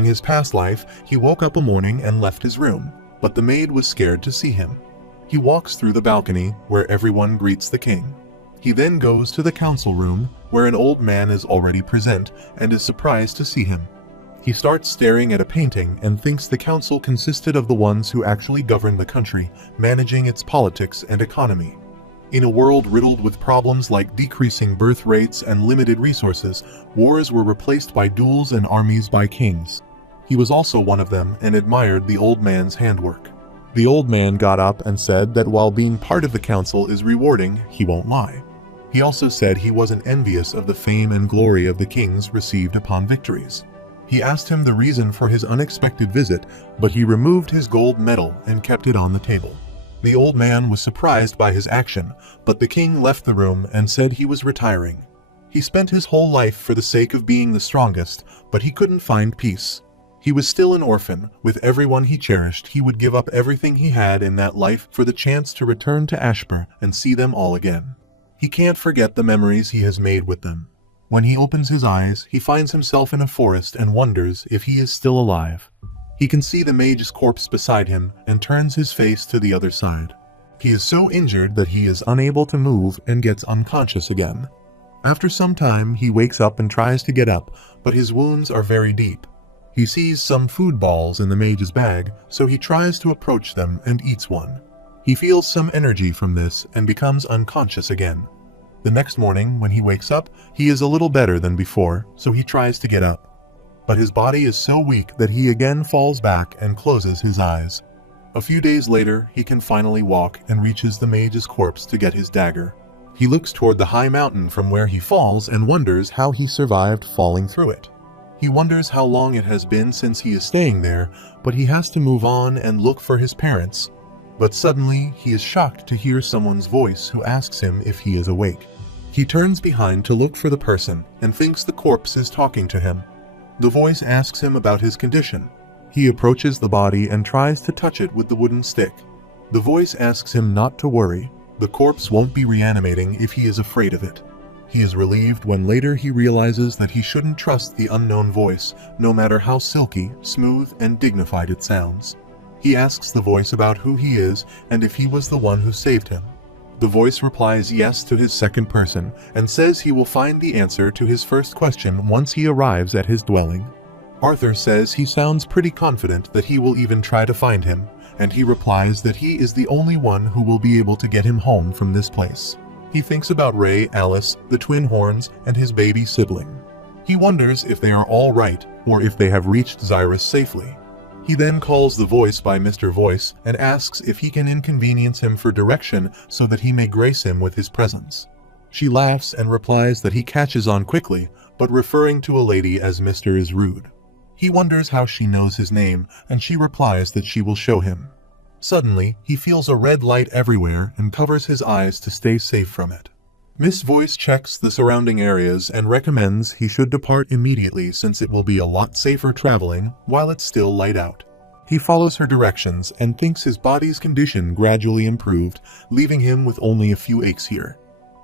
In his past life, he woke up a morning and left his room, but the maid was scared to see him. He walks through the balcony, where everyone greets the king. He then goes to the council room, where an old man is already present and is surprised to see him. He starts staring at a painting and thinks the council consisted of the ones who actually govern the country, managing its politics and economy. In a world riddled with problems like decreasing birth rates and limited resources, wars were replaced by duels and armies by kings. He was also one of them and admired the old man's handwork. The old man got up and said that while being part of the council is rewarding, he won't lie. He also said he wasn't envious of the fame and glory of the kings received upon victories. He asked him the reason for his unexpected visit, but he removed his gold medal and kept it on the table. The old man was surprised by his action, but the king left the room and said he was retiring. He spent his whole life for the sake of being the strongest, but he couldn't find peace. He was still an orphan. With everyone he cherished, he would give up everything he had in that life for the chance to return to Ashpur and see them all again. He can't forget the memories he has made with them. When he opens his eyes, he finds himself in a forest and wonders if he is still alive. He can see the mage's corpse beside him and turns his face to the other side. He is so injured that he is unable to move and gets unconscious again. After some time, he wakes up and tries to get up, but his wounds are very deep. He sees some food balls in the mage's bag, so he tries to approach them and eats one. He feels some energy from this and becomes unconscious again. The next morning, when he wakes up, he is a little better than before, so he tries to get up. But his body is so weak that he again falls back and closes his eyes. A few days later, he can finally walk and reaches the mage's corpse to get his dagger. He looks toward the high mountain from where he falls and wonders how he survived falling through it. He wonders how long it has been since he is staying there, but he has to move on and look for his parents. But suddenly, he is shocked to hear someone's voice who asks him if he is awake. He turns behind to look for the person and thinks the corpse is talking to him. The voice asks him about his condition. He approaches the body and tries to touch it with the wooden stick. The voice asks him not to worry. The corpse won't be reanimating if he is afraid of it. He is relieved when later he realizes that he shouldn't trust the unknown voice, no matter how silky, smooth, and dignified it sounds. He asks the voice about who he is and if he was the one who saved him. The voice replies yes to his second person and says he will find the answer to his first question once he arrives at his dwelling. Arthur says he sounds pretty confident that he will even try to find him, and he replies that he is the only one who will be able to get him home from this place. He thinks about Ray, Alice, the twin horns, and his baby sibling. He wonders if they are all right or if they have reached Xyrus safely. He then calls the voice by Mr. Voice and asks if he can inconvenience him for direction so that he may grace him with his presence. She laughs and replies that he catches on quickly, but referring to a lady as Mr. is rude. He wonders how she knows his name, and she replies that she will show him. Suddenly, he feels a red light everywhere and covers his eyes to stay safe from it. Miss Voice checks the surrounding areas and recommends he should depart immediately since it will be a lot safer traveling while it's still light out. He follows her directions and thinks his body's condition gradually improved, leaving him with only a few aches here.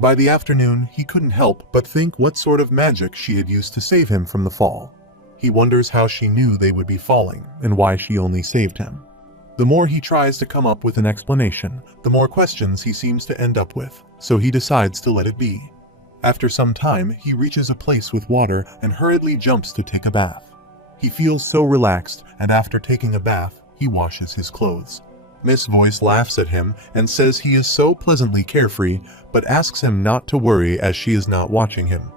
By the afternoon, he couldn't help but think what sort of magic she had used to save him from the fall. He wonders how she knew they would be falling and why she only saved him. The more he tries to come up with an explanation, the more questions he seems to end up with, so he decides to let it be. After some time, he reaches a place with water and hurriedly jumps to take a bath. He feels so relaxed, and after taking a bath, he washes his clothes. Miss Voice laughs at him and says he is so pleasantly carefree, but asks him not to worry as she is not watching him.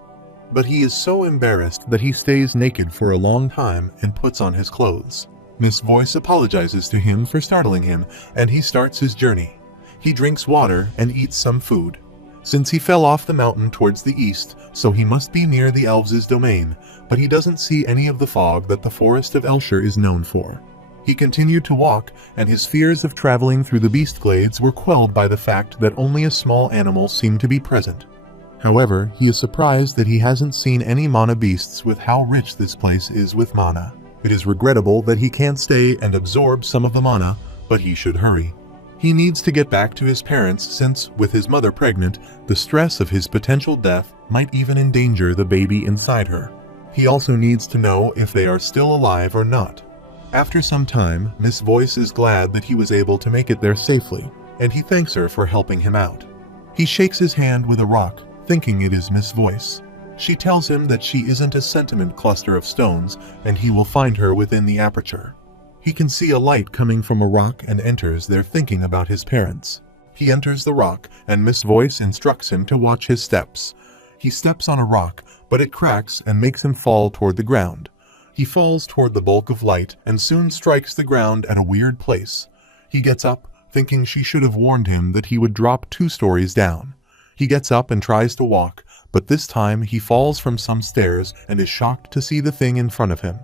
But he is so embarrassed that he stays naked for a long time and puts on his clothes. Miss Voice apologizes to him for startling him, and he starts his journey. He drinks water and eats some food. Since he fell off the mountain towards the east, so he must be near the elves' domain, but he doesn't see any of the fog that the forest of Eleshur is known for. He continued to walk, and his fears of traveling through the beast glades were quelled by the fact that only a small animal seemed to be present. However, he is surprised that he hasn't seen any mana beasts with how rich this place is with mana. It is regrettable that he can't stay and absorb some of the mana, but he should hurry. He needs to get back to his parents since, with his mother pregnant, the stress of his potential death might even endanger the baby inside her. He also needs to know if they are still alive or not. After some time, Miss Voice is glad that he was able to make it there safely, and he thanks her for helping him out. He shakes his hand with a rock, thinking it is Miss Voice. She tells him that she isn't a sentiment cluster of stones, and he will find her within the aperture. He can see a light coming from a rock and enters there thinking about his parents. He enters the rock, and Miss Voice instructs him to watch his steps. He steps on a rock, but it cracks and makes him fall toward the ground. He falls toward the bulk of light and soon strikes the ground at a weird place. He gets up, thinking she should have warned him that he would drop 2 stories down. He gets up and tries to walk, but this time he falls from some stairs and is shocked to see the thing in front of him.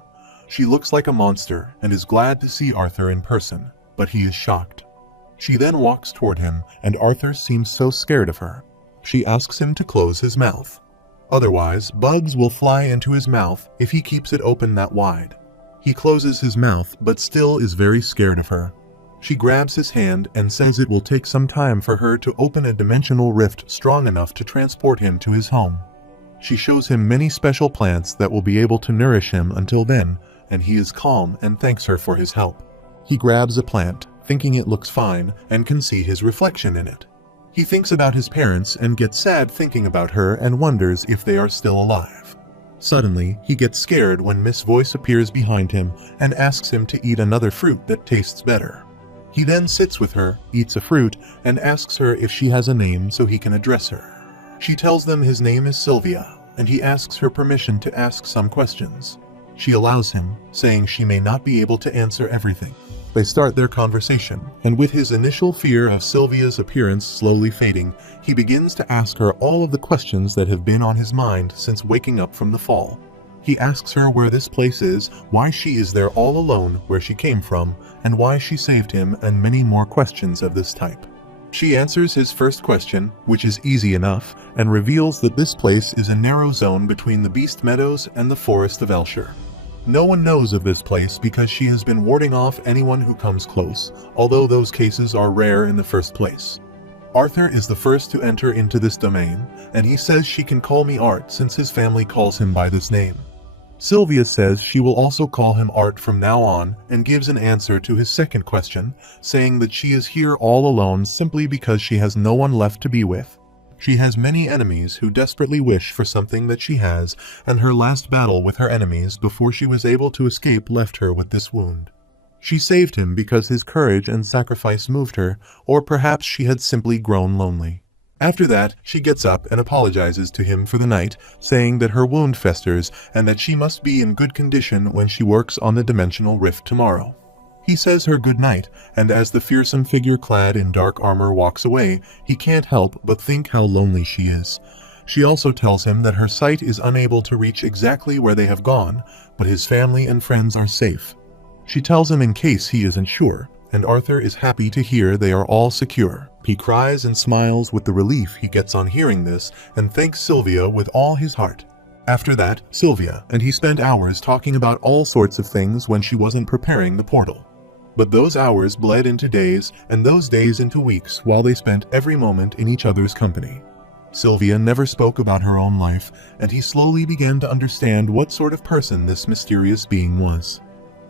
She looks like a monster and is glad to see Arthur in person, but he is shocked. She then walks toward him, and Arthur seems so scared of her. She asks him to close his mouth. Otherwise, bugs will fly into his mouth if he keeps it open that wide. He closes his mouth, but still is very scared of her. She grabs his hand and says it will take some time for her to open a dimensional rift strong enough to transport him to his home. She shows him many special plants that will be able to nourish him until then, and he is calm and thanks her for his help. He grabs a plant, thinking it looks fine, and can see his reflection in it. He thinks about his parents and gets sad thinking about her and wonders if they are still alive. Suddenly, he gets scared when Miss Voice appears behind him and asks him to eat another fruit that tastes better. He then sits with her, eats a fruit, and asks her if she has a name so he can address her. She tells them his name is Sylvia, and he asks her permission to ask some questions. She allows him, saying she may not be able to answer everything. They start their conversation, and with his initial fear of Sylvia's appearance slowly fading, he begins to ask her all of the questions that have been on his mind since waking up from the fall. He asks her where this place is, why she is there all alone, where she came from, and why she saved him, and many more questions of this type. She answers his first question, which is easy enough, and reveals that this place is a narrow zone between the Beast Meadows and the Forest of Eleshire. No one knows of this place because she has been warding off anyone who comes close, although those cases are rare in the first place. Arthur is the first to enter into this domain, and he says she can call me Art since his family calls him by this name. Sylvia says she will also call him Art from now on and gives an answer to his second question, saying that she is here all alone simply because she has no one left to be with. She has many enemies who desperately wish for something that she has, and her last battle with her enemies before she was able to escape left her with this wound. She saved him because his courage and sacrifice moved her, or perhaps she had simply grown lonely. After that, she gets up and apologizes to him for the night, saying that her wound festers and that she must be in good condition when she works on the dimensional rift tomorrow. He says her good night, and as the fearsome figure clad in dark armor walks away, he can't help but think how lonely she is. She also tells him that her sight is unable to reach exactly where they have gone, but his family and friends are safe. She tells him in case he isn't sure, and Arthur is happy to hear they are all secure. He cries and smiles with the relief he gets on hearing this and thanks Sylvia with all his heart. After that, Sylvia and he spent hours talking about all sorts of things when she wasn't preparing the portal. But those hours bled into days, and those days into weeks while they spent every moment in each other's company. Sylvia never spoke about her own life, and he slowly began to understand what sort of person this mysterious being was.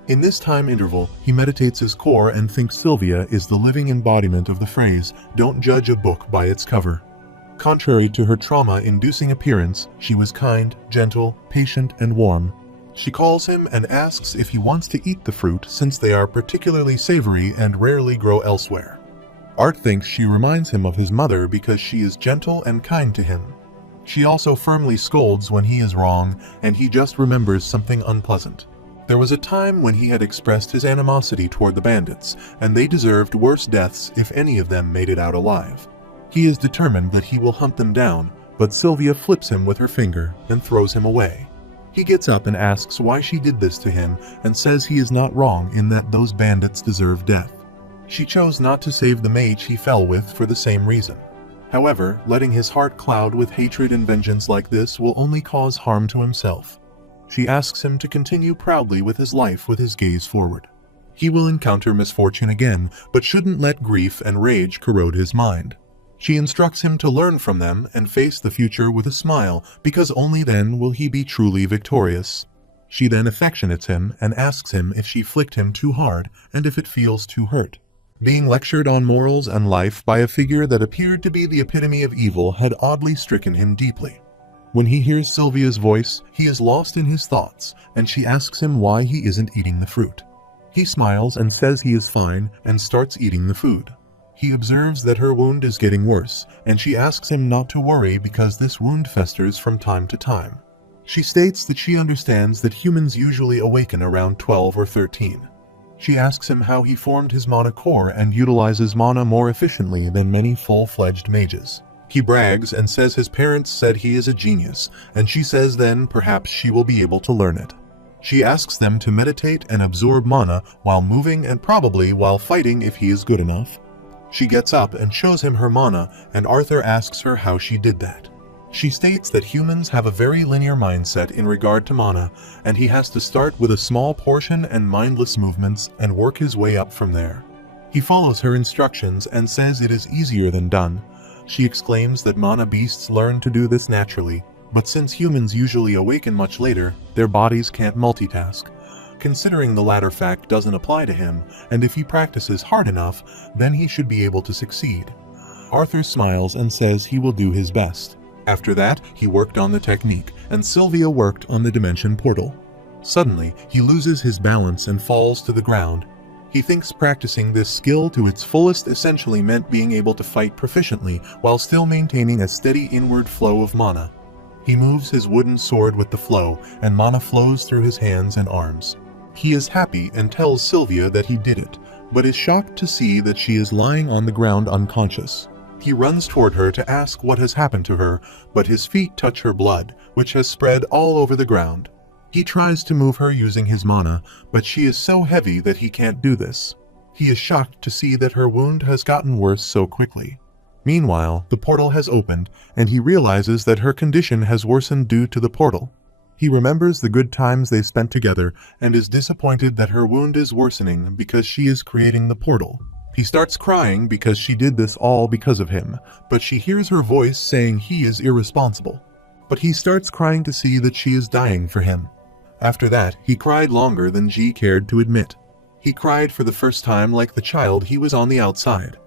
In this time interval, he meditates his core and thinks Sylvia is the living embodiment of the phrase, "Don't judge a book by its cover." Contrary to her trauma-inducing appearance, she was kind, gentle, patient, and warm. She calls him and asks if he wants to eat the fruit since they are particularly savory and rarely grow elsewhere. Art thinks she reminds him of his mother because she is gentle and kind to him. She also firmly scolds when he is wrong, and he just remembers something unpleasant. There was a time when he had expressed his animosity toward the bandits, and they deserved worse deaths if any of them made it out alive. He is determined that he will hunt them down, but Sylvia flips him with her finger and throws him away. He gets up and asks why she did this to him and says he is not wrong in that those bandits deserve death. She chose not to save the mage he fell with for the same reason. However, letting his heart cloud with hatred and vengeance like this will only cause harm to himself. She asks him to continue proudly with his life with his gaze forward. He will encounter misfortune again, but shouldn't let grief and rage corrode his mind. She instructs him to learn from them and face the future with a smile, because only then will he be truly victorious. She then affectionates him and asks him if she flicked him too hard and if it feels too hurt. Being lectured on morals and life by a figure that appeared to be the epitome of evil had oddly stricken him deeply. When he hears Sylvia's voice, he is lost in his thoughts, and she asks him why he isn't eating the fruit. He smiles and says he is fine and starts eating the food. He observes that her wound is getting worse, and she asks him not to worry because this wound festers from time to time. She states that she understands that humans usually awaken around 12 or 13. She asks him how he formed his mana core and utilizes mana more efficiently than many full-fledged mages. He brags and says his parents said he is a genius, and she says then perhaps she will be able to learn it. She asks them to meditate and absorb mana while moving and probably while fighting if he is good enough. She gets up and shows him her mana, and Arthur asks her how she did that. She states that humans have a very linear mindset in regard to mana, and he has to start with a small portion and mindless movements and work his way up from there. He follows her instructions and says it is easier than done. She exclaims that mana beasts learn to do this naturally, but since humans usually awaken much later, their bodies can't multitask. Considering the latter fact doesn't apply to him, and if he practices hard enough, then he should be able to succeed. Arthur smiles and says he will do his best. After that, he worked on the technique, and Sylvia worked on the dimension portal. Suddenly, he loses his balance and falls to the ground. He thinks practicing this skill to its fullest essentially meant being able to fight proficiently while still maintaining a steady inward flow of mana. He moves his wooden sword with the flow, and mana flows through his hands and arms. He is happy and tells Sylvia that he did it, but is shocked to see that she is lying on the ground unconscious. He runs toward her to ask what has happened to her, but his feet touch her blood, which has spread all over the ground. He tries to move her using his mana, but she is so heavy that he can't do this. He is shocked to see that her wound has gotten worse so quickly. Meanwhile, the portal has opened, and he realizes that her condition has worsened due to the portal. He remembers the good times they spent together and is disappointed that her wound is worsening because she is creating the portal. He starts crying because she did this all because of him, but she hears her voice saying he is irresponsible. But he starts crying to see that she is dying for him. After that, he cried longer than G cared to admit. He cried for the first time like the child he was on the outside.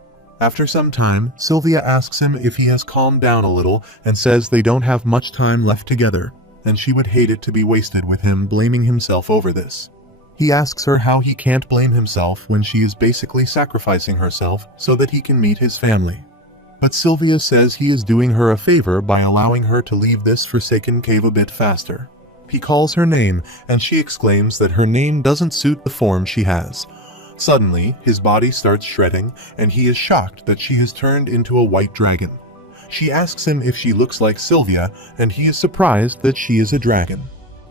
After some time, Sylvia asks him if he has calmed down a little and says they don't have much time left together, and she would hate it to be wasted with him blaming himself over this. He asks her how he can't blame himself when she is basically sacrificing herself so that he can meet his family. But Sylvia says he is doing her a favor by allowing her to leave this forsaken cave a bit faster. He calls her name, and she exclaims that her name doesn't suit the form she has. Suddenly, his body starts shredding, and he is shocked that she has turned into a white dragon. She asks him if she looks like Sylvia, and he is surprised that she is a dragon.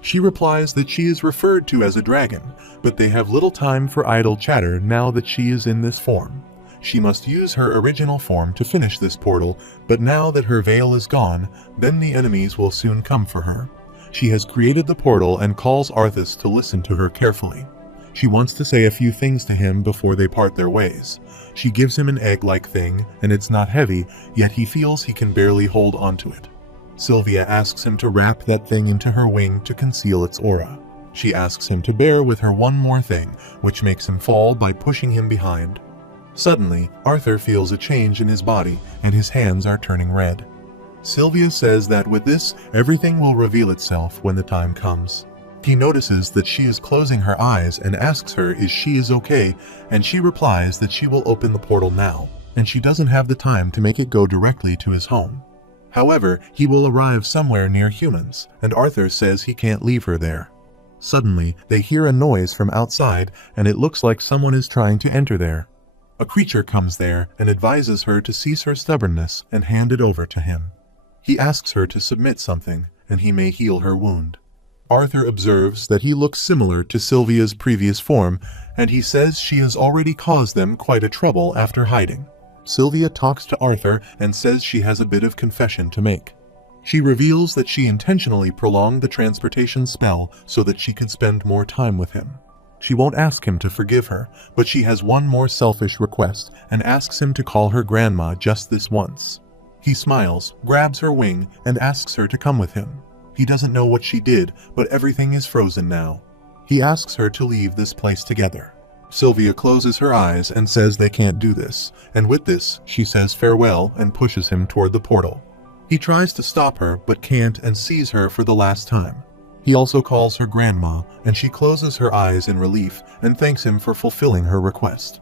She replies that she is referred to as a dragon, but they have little time for idle chatter now that she is in this form. She must use her original form to finish this portal, but now that her veil is gone, then the enemies will soon come for her. She has created the portal and calls Arthas to listen to her carefully. She wants to say a few things to him before they part their ways. She gives him an egg-like thing, and it's not heavy, yet he feels he can barely hold onto it. Sylvia asks him to wrap that thing into her wing to conceal its aura. She asks him to bear with her one more thing, which makes him fall by pushing him behind. Suddenly, Arthur feels a change in his body, and his hands are turning red. Sylvia says that with this, everything will reveal itself when the time comes. He notices that she is closing her eyes and asks her if she is okay, and she replies that she will open the portal now, and she doesn't have the time to make it go directly to his home. However, he will arrive somewhere near humans, and Arthur says he can't leave her there. Suddenly, they hear a noise from outside, and it looks like someone is trying to enter there. A creature comes there and advises her to cease her stubbornness and hand it over to him. He asks her to submit something, and he may heal her wound. Arthur observes that he looks similar to Sylvia's previous form, and he says she has already caused them quite a trouble after hiding. Sylvia talks to Arthur and says she has a bit of confession to make. She reveals that she intentionally prolonged the transportation spell so that she could spend more time with him. She won't ask him to forgive her, but she has one more selfish request and asks him to call her grandma just this once. He smiles, grabs her wing, and asks her to come with him. He doesn't know what she did, but everything is frozen now. He asks her to leave this place together. Sylvia closes her eyes and says they can't do this, and with this, she says farewell and pushes him toward the portal. He tries to stop her, but can't, and sees her for the last time. He also calls her grandma, and she closes her eyes in relief and thanks him for fulfilling her request.